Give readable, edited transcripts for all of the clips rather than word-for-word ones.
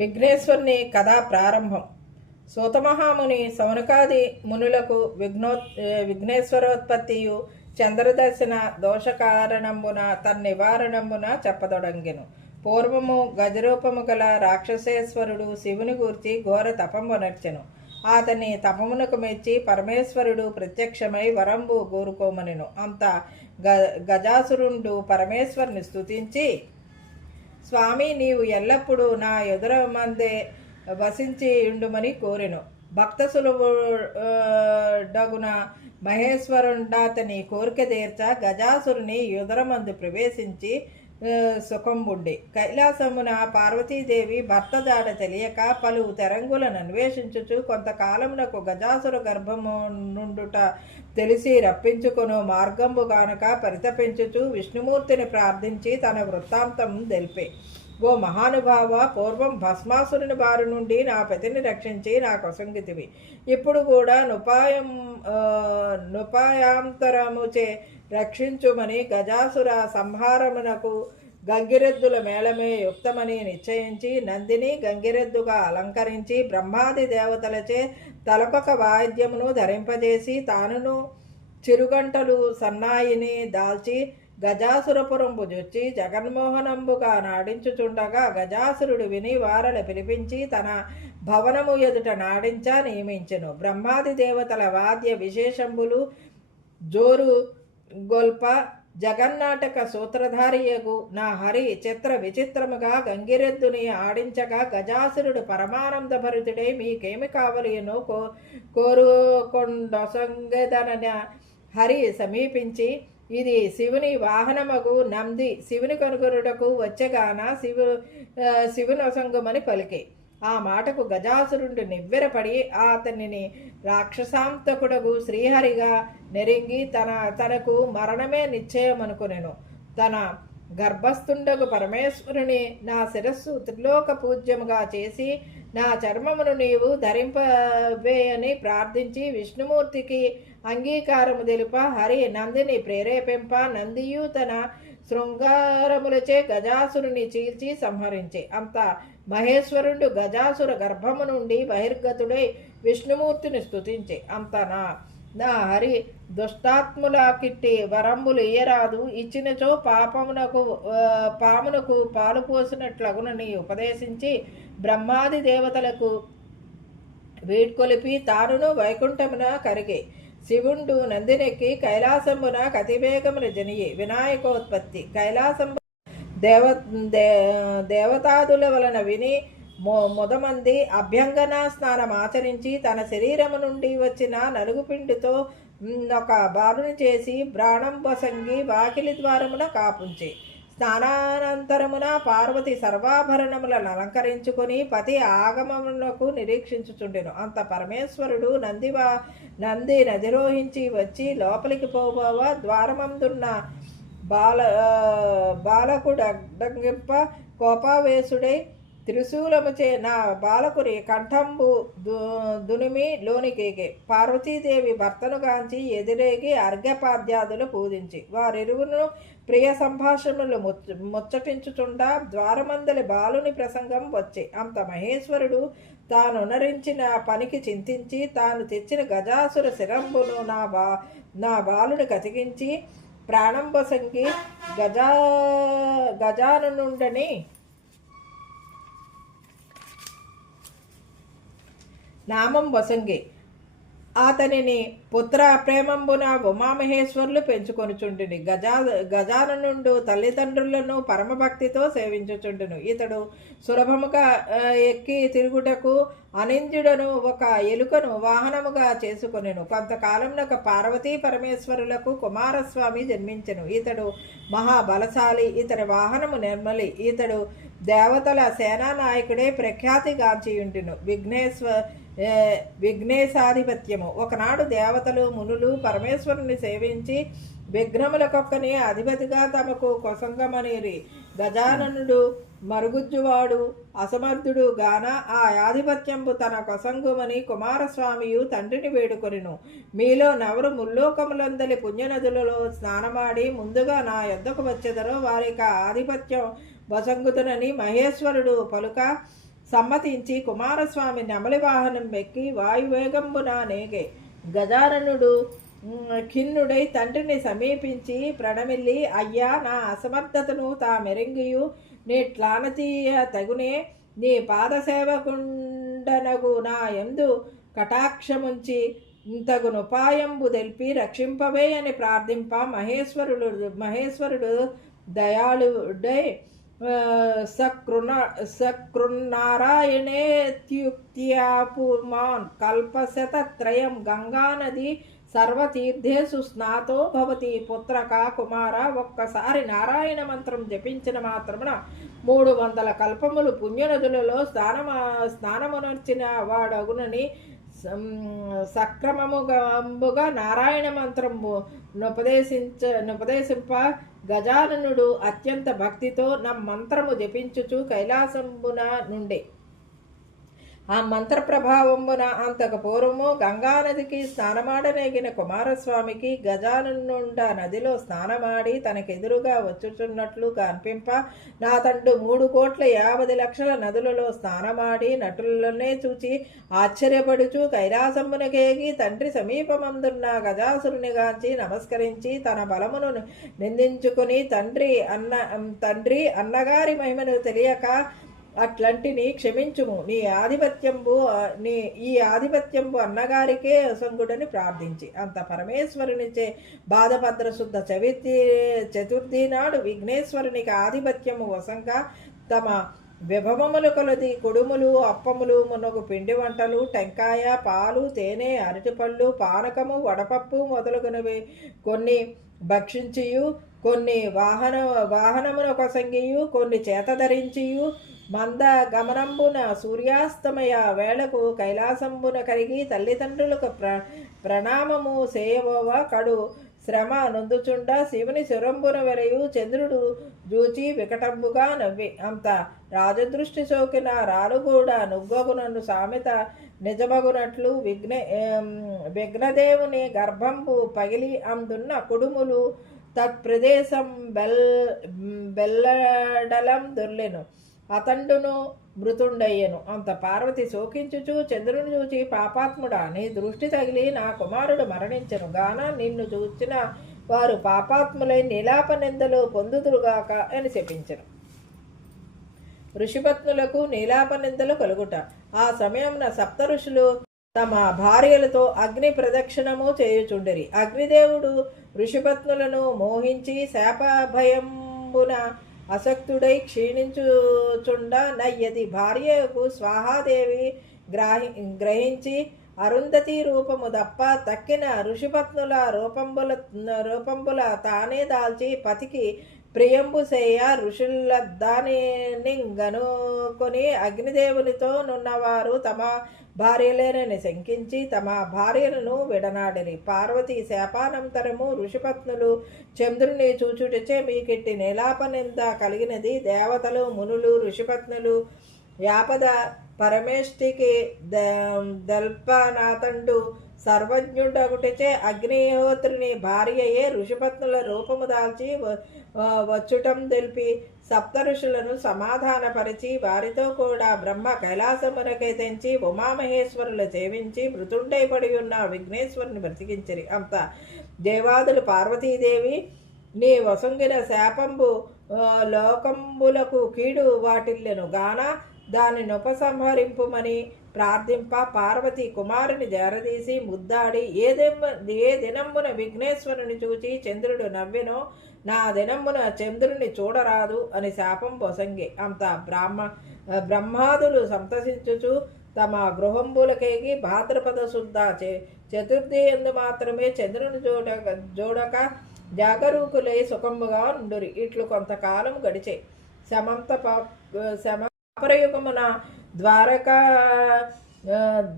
విఘ్నేశ్వరుని కథా ప్రారంభం. సూతమహాముని సౌనకాది మునులకు విఘ్నేశ్వరోత్పత్తియు చంద్రదర్శన దోషకారణంబున తన్నివారణంబున చెప్పదొడంగెను. పూర్వము గజరూపము గల రాక్షసేశ్వరుడు శివుని గూర్చి ఘోర తపంబునర్చెను. అతని తపమునకు మెచ్చి పరమేశ్వరుడు ప్రత్యక్షమై వరంబు కోరుకోమనెను. అంత గజాసురుండు పరమేశ్వరుని స్తుతించి, స్వామి, నీవు ఎల్లప్పుడూ నా ఎదుర మందే వసించి ఉండుమని కోరెను. భక్త సులభుడగున మహేశ్వరుండాతని కోరిక తీర్చ గజాసురుని యుదరమందు ప్రవేశించి సుఖంబుండి. కైలాసమున పార్వతీదేవి భర్త జాడ తెలియక పలు తెరంగులను అన్వేషించుచు కొంతకాలమునకు గజాసుర గర్భము నుండుట తెలిసి రప్పించుకొను మార్గంబు గానక పరితపించుచు విష్ణుమూర్తిని ప్రార్థించి తన వృత్తాంతం తెలిపే. ఓ మహానుభావ, పూర్వం భస్మాసురుని బారి నుండి నా పతిని రక్షించి నా కొసంగితివి. ఇప్పుడు కూడా నుపాయాంతరముచే రక్షించుమని గజాసుర సంహారమునకు గంగిరెద్దుల మేళమే యుక్తమని నిశ్చయించి నందిని గంగిరెద్దుగా అలంకరించి బ్రహ్మాది దేవతలచే తలకొక వాయిద్యమును ధరింపజేసి తానును చిరుగంటలు సన్నాయిని దాల్చి గజాసురపురంబు జొచ్చి జగన్మోహనంబుగా నాడించుచుండగా గజాసురుడు విని వారల పిలిపించి తన భవనము ఎదుట నాడించ నియమించెను. బ్రహ్మాది దేవతల వాద్య విశేషంబులు జోరు గొల్ప జగన్నాటక సూత్రధారియగు నా హరి చిత్ర విచిత్రముగా గంగిరెద్దుని ఆడించగా గజాసురుడు పరమానంద భరితుడై మీకేమి కావలియనో కోరుకొండొసంగెదన హరి సమీపించి, ఇది శివుని వాహనమగు నంది శివుని కనుగొనుటకు వచ్చగాన శివునొసంగుమని పలికే. ఆ మాటకు గజాసురుడు నివ్వెరపడి అతనిని రాక్షసాంతకుడగు శ్రీహరిగా నెరింగి తనకు మరణమే నిశ్చయమనుకొనెను. తన గర్భస్థుండగు పరమేశ్వరుని నా శిరస్సు త్రిలోక పూజ్యముగా చేసి నా చర్మమును నీవు ధరింపవేయని ప్రార్థించి విష్ణుమూర్తికి అంగీకారము తెలుప హరి నందిని ప్రేరేపింప నందియు తన శృంగారములచే గజాసురుని చీల్చి సంహరించే. అంత మహేశ్వరుడు గజాసుర గర్భము నుండి బహిర్గతుడై విష్ణుమూర్తిని స్తుతించే. అంత నా హరి దుష్టాత్ముల కిట్టి వరంబులు ఇయ్యరాదు, ఇచ్చినచో పామునకు పాలు పోసినట్లగునని ఉపదేశించి బ్రహ్మాది దేవతలకు వీడ్కొలిపి తానును వైకుంఠమున కరిగే. శివుండు నందినెక్కి కైలాసంబున కతివేగమున జనియే. వినాయకోత్పత్తి. కైలాసంబు దేవతాదుల వలన విని మొదమంది అభ్యంగన స్నానం ఆచరించి తన శరీరము నుండి వచ్చిన నలుగుపిండితో ఒక బాలుని చేసి బ్రాణం బొసంగి వాకిలి ద్వారమున కాపుంచి స్నానానంతరమున పార్వతి సర్వాభరణములను అలంకరించుకొని పతి ఆగమమునకు నిరీక్షించుచుండెను. అంత పరమేశ్వరుడు నంది నదిరోహించి వచ్చి లోపలికి పోబోవ ద్వారమందున్న బాలకుడగ్గింప కోపావేశుడై త్రిశూలముచే నా బాలకుని కంఠంబు దునిమి లోనికేగే. పార్వతీదేవి భర్తను గాంచి ఎదురేగి అర్ఘ్యపాద్యాదులు పూజించి వారిరువును ప్రియ సంభాషణలు ముచ్చటించుచుండా ద్వారమందలి బాలుని ప్రసంగం వచ్చే. అంత మహేశ్వరుడు తానునరించిన పనికి చింతించి తాను తెచ్చిన గజాసుర శిరంబును నా బాలుని కతికించి ప్రాణం బొసంగి గజానుండని నామం వసంగి అతనిని పుత్ర ప్రేమంబున ఉమామహేశ్వరులు పెంచుకొనుచుండుని. గజాననుండు తల్లిదండ్రులను పరమభక్తితో సేవించుచుండును. ఇతడు సులభముగా ఎక్కి తిరుగుటకు అనింద్యుడను ఒక ఎలుకను వాహనముగా చేసుకొనెను. కొంతకాలంలో పార్వతీ పరమేశ్వరులకు కుమారస్వామి జన్మించెను. ఇతడు మహాబలశాలి. ఇతడి వాహనము నిర్మలి. ఇతడు దేవతల సేనానాయకుడే ప్రఖ్యాతిగాంచియుండును. విఘ్నేశాధిపత్యము. ఒకనాడు దేవతలు మునులు పరమేశ్వరుని సేవించి విఘ్నములకొక్కని అధిపతిగా తమకు కొసంగమనిరి. గజాననుడు మరుగుజ్జువాడు అసమర్థుడు గాన ఆ ఆధిపత్యంబు తన కొసంగుమని కుమారస్వామియు తండ్రిని వేడుకొనిను. మీలో నవరు ముల్లోకములందలి పుణ్యనదులలో స్నానమాడి ముందుగా నా యొద్దకు వచ్చెదరో వారికి ఆధిపత్యం వసంగుతునని మహేశ్వరుడు పలుక సమ్మతించి కుమారస్వామి నెమలి వాహనం ఎక్కి వాయువేగంబున నేగే. గజాననుడు ఖిన్నుడై తండ్రిని సమీపించి ప్రణమిల్లి, అయ్యా, నా అసమర్థతను తా మెరింగియు నీట్లానతీయ తగునే, నీ పాదసేవకుండనగు నా యందు కటాక్షముంచి తగునుపాయంబు తెల్పి రక్షింపవే అని ప్రార్థింప మహేశ్వరుడు దయాళుడై సకృన్నారాయణేత్యుక్త్యాపుమాన్ కల్పశతత్రయం గంగానది సర్వతీర్థేషు స్నాతో భవతి పుత్రక కుమార. ఒక్కసారి నారాయణ మంత్రం జపించిన మాత్రమున 300 కల్పములు పుణ్యనదులలో స్నానమునర్చిన వాడగునని సక్రమముగా నారాయణ మంత్రము నుపదేశింప గజాననుడు అత్యంత భక్తితో మంత్రము జపించుచు కైలాసంబున నుండి ఆ మంత్ర ప్రభావంబున అంతకు పూర్వము గంగానదికి స్నానమాడనేగిన కుమారస్వామికి గజాననుండ నదిలో స్నానమాడి తనకెదురుగా వచ్చుచున్నట్లు కనిపింప, నా తండ్రి 3,50,00,000 నదులలో స్నానమాడి నటులనే చూచి ఆశ్చర్యపడుచు కైలాసంబునకేగి తండ్రి సమీపమందున్న గజాసురునిగాంచి నమస్కరించి తన బలమును నిందించుకుని, తండ్రి అన్నగారి మహిమను తెలియక అట్లాంటిని క్షమించుము, ఈ ఆధిపత్యంబు అన్నగారికే అసంగుడని ప్రార్థించి అంత పరమేశ్వరునిచే బాధభద్ర శుద్ధ చతుర్థి నాడు విఘ్నేశ్వరునికి ఆధిపత్యము వశంగా తమ విభవములు కొలది కుడుములు, అప్పములు, మునగు పిండి వంటలు, టెంకాయ, పాలు, తేనె, అరటిపళ్ళు, పానకము, వడపప్పు మొదలుగునవి కొన్ని భక్షించియు, కొన్ని వాహనమున కొసంగియు, కొన్ని చేతధరించియు, మంద గమనంబున సూర్యాస్తమయ వేళకు కైలాసంబున కరిగి తల్లిదండ్రులకు ప్రణామము చేయబోవ కడు శ్రమ నొందుచుండ శివుని శిరంబున వెరయు చంద్రుడు జూచి వికటంబుగా నవ్వి, అంత రాజదృష్టి సోకిన రాలుగూడ నుగ్గగునను సామెత నిజమగునట్లు విఘ్నదేవుని గర్భంబు పగిలి అందున్న కుడుములు తత్ప్రదేశం బెల్లడలం దొర్లెను, అతండును మృతుండయ్యను. అంత పార్వతి శోకించుచు చంద్రుని చూచి, పాపాత్ముడా, నీ దృష్టి తగిలి నా కుమారుడు మరణించను గాన నిన్ను చూచిన వారు పాపాత్ములై నీలాపనిందలు పొందుదురుగాక అని శపించను. ఋషిపత్నులకు నీలాపనిందలు కలుగుట. ఆ సమయమున సప్త ఋషులు తమ భార్యలతో అగ్ని ప్రదక్షిణము చేయుచుండిరి. అగ్నిదేవుడు ఋషిపత్నులను మోహించి శాపభయంబున అసక్తుడై క్షీణించుచుండ నయ్యది భార్యకు స్వాహాదేవి గ్రహించి అరుంధతి రూపము దప్ప తక్కిన ఋషిపత్నుల రూపంబుల తానే దాల్చి పతికి ప్రియంబు సేయ ఋషులద్దానిగనుకొని అగ్నిదేవునితో నున్నవారు తమ భార్యలేనని శంకించి తమ భార్యలను విడనాడిరి. పార్వతి శాపానంతరము ఋషిపత్నులు చంద్రుని చూచుటచే మీకిట్టి నీలాపనింద కలిగినది. దేవతలు, మునులు, ఋషిపత్నులు యాపద పరమేష్టికి దల్పనాథండు సర్వజ్ఞుడగుటచే అగ్నిహోత్రుని భార్యయే ఋషిపత్నుల రూపము దాల్చి వచ్చుటం తెలిపి సప్త ఋషులను సమాధానపరిచి వారితో కూడా బ్రహ్మ కైలాసమునకై తెంచి ఉమామహేశ్వరులు సేవించి మృతుండై పడి ఉన్న విఘ్నేశ్వరుని బ్రతికించిరి. అంత దేవాదులు పార్వతీదేవి నీ వసంగిన శాపంబు లోకంబులకు కీడు వాటిల్లెను గాన దానిని ఉపసంహరింపుమని ప్రార్థింప పార్వతి కుమారుని జారదీసి ముద్దాడి ఏ దినంబున విఘ్నేశ్వరుని చూచి చంద్రుడు నవ్వెనో నా దినంబున చంద్రుని చూడరాదు అని శాపం పొసంగి అంత బ్రహ్మాదులు సంతసించుచు తమ గృహంబులకేగి భాద్రపద శుద్ధ చతుర్థి ఎందు మాత్రమే చంద్రుని చూడక జాగరూకులై సుఖముగా నుండురి. ఇట్లు కొంతకాలం గడిచే శమపరయుగమున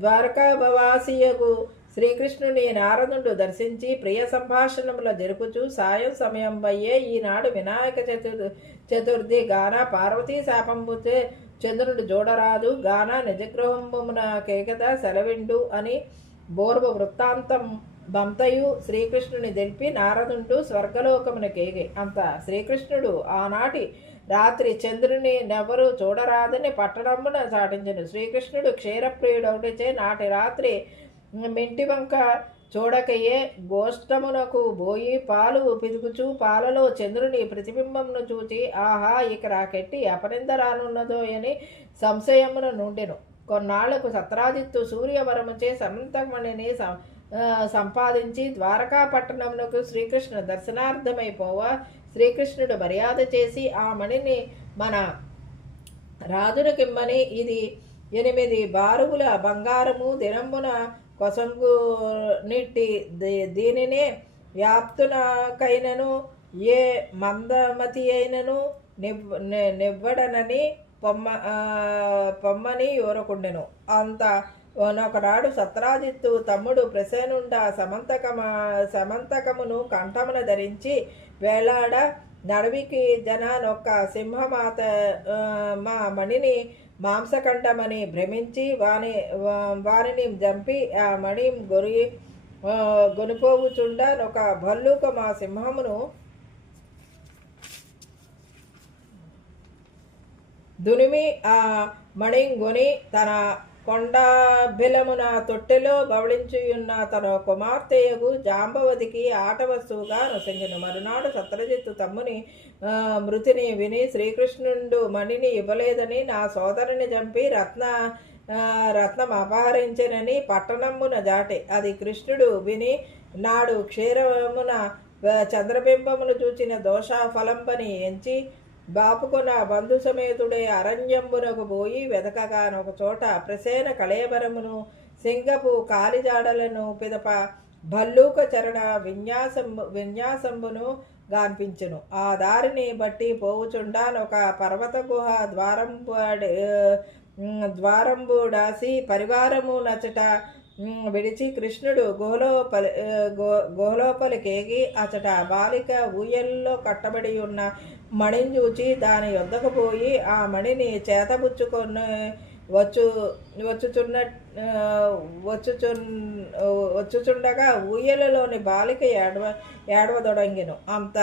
ద్వారకాభవాసియగు శ్రీకృష్ణుని నారదుడు దర్శించి ప్రియ సంభాషణముల జరుపుచు సాయం సమయం అయ్యే ఈనాడు వినాయక చతుర్థి గాన పార్వతీ శాపంబుతే చంద్రుడు చూడరాదు గాన నిజగృహంబున కేకత సెలవిండు అని బోర్వ వృత్తాంతం బంతయు శ్రీకృష్ణుని తెలిపి నారదుండు స్వర్గలోకమున కేగే. అంత శ్రీకృష్ణుడు ఆనాటి రాత్రి చంద్రుని నెవరు చూడరాదని పట్టణమున చాటించను. శ్రీకృష్ణుడు క్షీరప్రియుడొకటిచే నాటి రాత్రి మింటి వంక చూడకయే గోష్టమునకు బోయి పాలు పిదుకుచూ పాలలో చంద్రుని ప్రతిబింబమును చూచి ఆహా ఇక రాకెట్టి అపనింద రానున్నదో అని సంశయమున నుండెను. కొన్నాళ్లకు సత్రాజిత్తు సూర్యవరముచే సమంతమణిని సంపాదించి ద్వారకా పట్టణమునకు శ్రీకృష్ణ దర్శనార్థమైపోవా శ్రీకృష్ణుడు మర్యాద చేసి ఆ మణిని మన రాజునకిమ్మని ఇది 8 బారుగుల బంగారము దినంబున కొసంగు నిట్టి దీనినే వ్యాప్తునకైనను ఏ మందమతి అయినను నివ్వడనని పొమ్మని యోరకుండెను. అంత ఒకనాడు సత్రాజిత్తు తమ్ముడు ప్రసేనుండ సమంతకమును కంఠమున ధరించి వేలాడ నడవికి జనానొక్క సింహమాత మా మణిని మాంసకంఠమని భ్రమించి వారిని చంపి ఆ మణి గొనిపోవుచుండ ఒక భల్లూక మా సింహమును దునిమి ఆ మణింగొని తన కొండబిలమున తొట్టెలో బవళించియున్న తన కుమార్తెయగు జాంబవతికి ఆట వస్తువుగా నొసంగెను. మరునాడు సత్రజిత్తు తమ్ముని మృతిని విని శ్రీకృష్ణుడు మణిని ఇవ్వలేదని నా సోదరుని చంపి రత్నం అపహరించెనని పట్టణమున జాటే. అది కృష్ణుడు విని నాడు క్షీరమున చంద్రబింబమును చూచిన దోషఫలంబని ఎంచి బాపుకొన బంధు సమేతుడే అరణ్యంబునకు పోయి వెదకగానొక చోట ప్రసేన కళేబరమును సింగపు కాలిజాడలను పిదప భల్లూక చరణ విన్యాసంబును గాన్పించును. ఆ దారిని బట్టి పోవుచుండానొక పర్వత గుహ ద్వారంబుడాసి పరివారము నచట విడిచి కృష్ణుడు గుహలోపలికేగి అచట బాలిక ఊయల్లో కట్టబడి ఉన్న మణిని చూచి దాని యొద్దకు పోయి ఆ మణిని చేతబుచ్చుకొని వచ్చుచుండగా ఊయలలోని బాలిక ఏడవదొడంగెను. అంత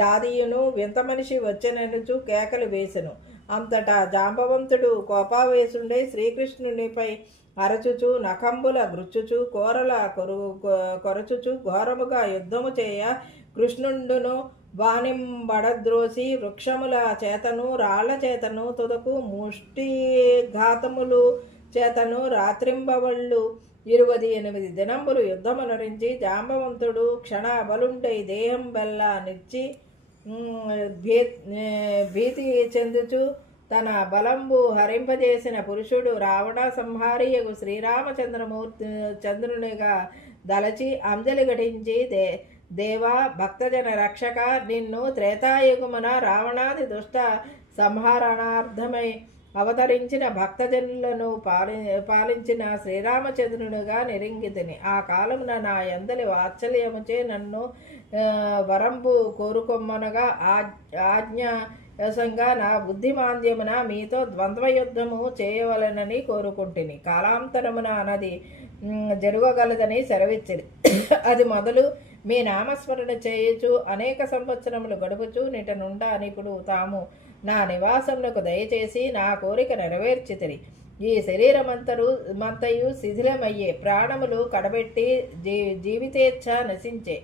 దాదియును వింత మనిషి వచ్చెననుచు కేకలు వేసెను. అంతటా జాంబవంతుడు కోపావేశుండై శ్రీకృష్ణునిపై అరచుచు నఖంబుల గృచ్చుచు కోరల కొరచుచు ఘోరముగా యుద్ధము చేయ కృష్ణుండును వానింబడద్రోసి వృక్షముల చేతను రాళ్ల చేతను తుదకు ముష్టిఘాతములు చేతను రాత్రింబవళ్ళు 28 దినంబులు యుద్ధమునరించి జాంబవంతుడు క్షణ బలుండై దేహం బెల్లా నిచ్చి భీతి చెందుచు తన బలంబు హరింపజేసిన పురుషుడు రావణ సంహారియగు చంద్రునిగా దలచి అంజలి ఘటించి దేవా భక్తజన రక్షక నిన్ను త్రేతాయుగమున రావణాది దుష్ట సంహరణార్థమై అవతరించిన భక్తజనులను పాలించిన శ్రీరామచంద్రునిగా నిరింగితిని. ఆ కాలమున నా ఎందలి వాత్సల్యముచే నన్ను వరంబు కోరుకొమ్మనగా ఆజ్ఞాసంగా నా బుద్ధిమాంద్యమున మీతో ద్వంద్వయుద్ధము చేయవలనని కోరుకుంటుని. కాలాంతరమున నది జరుగగలదని సెలవిచ్చిరి. అది మొదలు మీ నామస్మరణ చేయుచు అనేక సంవత్సరములు గడుపుచు నిట నుండా నిపుడు తాము నా నివాసమునకు దయచేసి నా కోరిక నెరవేర్చితిరి. ఈ శరీరమంతయు శిథిలమయ్యే, ప్రాణములు కడబెట్టి జీవితేచ్ఛ నశించే.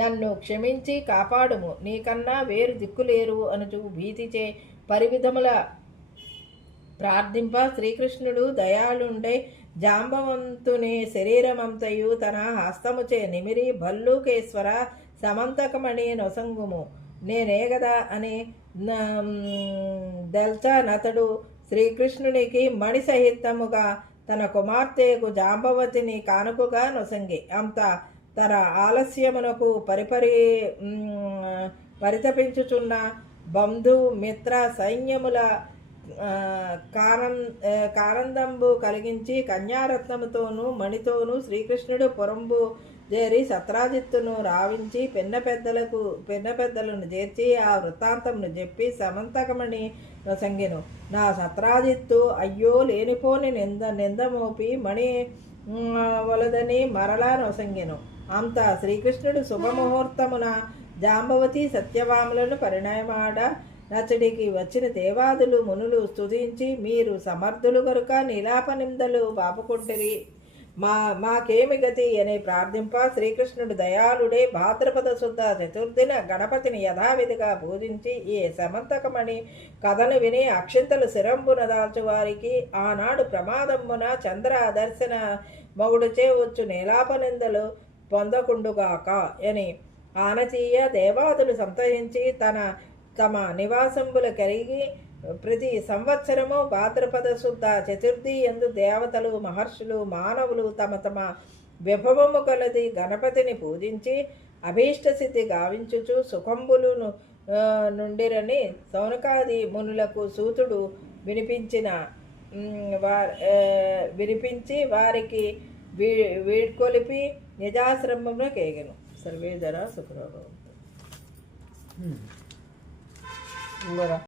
నన్ను క్షమించి కాపాడుము, నీకన్నా వేరు దిక్కులేరు అనుచు భీతిచే పరివిధముల ప్రార్థింప శ్రీకృష్ణుడు దయాళుండై జాంబవంతుని శరీరమంతయు తన హస్తముచే నిమిరి భల్లూకేశ్వర సమంతకమణి నొసంగుము నేనేగదా అని దల్చనతడు శ్రీకృష్ణునికి మణి సహితముగా తన కుమార్తెకు జాంబవతిని కానుకగా నొసంగి. అంత తన ఆలస్యమునకు పరితపించుచున్న బంధు మిత్ర సైన్యముల కానందంబు కలిగించి కన్యారత్నముతోనూ మణితోనూ శ్రీకృష్ణుడు పొరంబు చేరి సత్రాజిత్తును రావించి పెద్దలను చేర్చి ఆ వృత్తాంతమును చెప్పి సమంతకమణి నొసంగెను. నా సత్రాజిత్తు అయ్యో లేనిపోని నిందమోపి మణి వలదని మరలా నొసంగెను. అంత శ్రీకృష్ణుడు శుభముహూర్తమున జాంబవతి సత్యవాములను పరిణయమాడ నచ్చడికి వచ్చిన దేవాదులు మునులు స్తుతించి మీరు సమర్థులు కనుక నీలాప నిందలు బాపుకుంటిరి, మాకేమి గతి అని ప్రార్థింప శ్రీకృష్ణుడు దయాళుడే భాద్రపద శుద్ధ చతుర్థిన గణపతిని యథావిధిగా పూజించి ఈ సమంతకమణి కథను విని అక్షింతలు శిరంబున దాల్చువారికి ఆనాడు ప్రమాదమున చంద్ర దర్శన మగుడుచే వచ్చు నీలాపనిందలు పొందకుండుగాక అని ఆనతీయ దేవాదులు సంతరించి తమ నివాసంబుల కలిగి ప్రతి సంవత్సరము భాద్రపద శుద్ధ చతుర్థి యందు దేవతలు మహర్షులు మానవులు తమ విభవము కలది గణపతిని పూజించి అభీష్టసిద్ధి గావించుచు సుఖంబులు నుండిరని సౌనకాది మునులకు సూతుడు వినిపించి వారికి వీడ్కొలిపి నిజాశ్రమంలో కేగను. సర్వే జన సుఖభవంతు.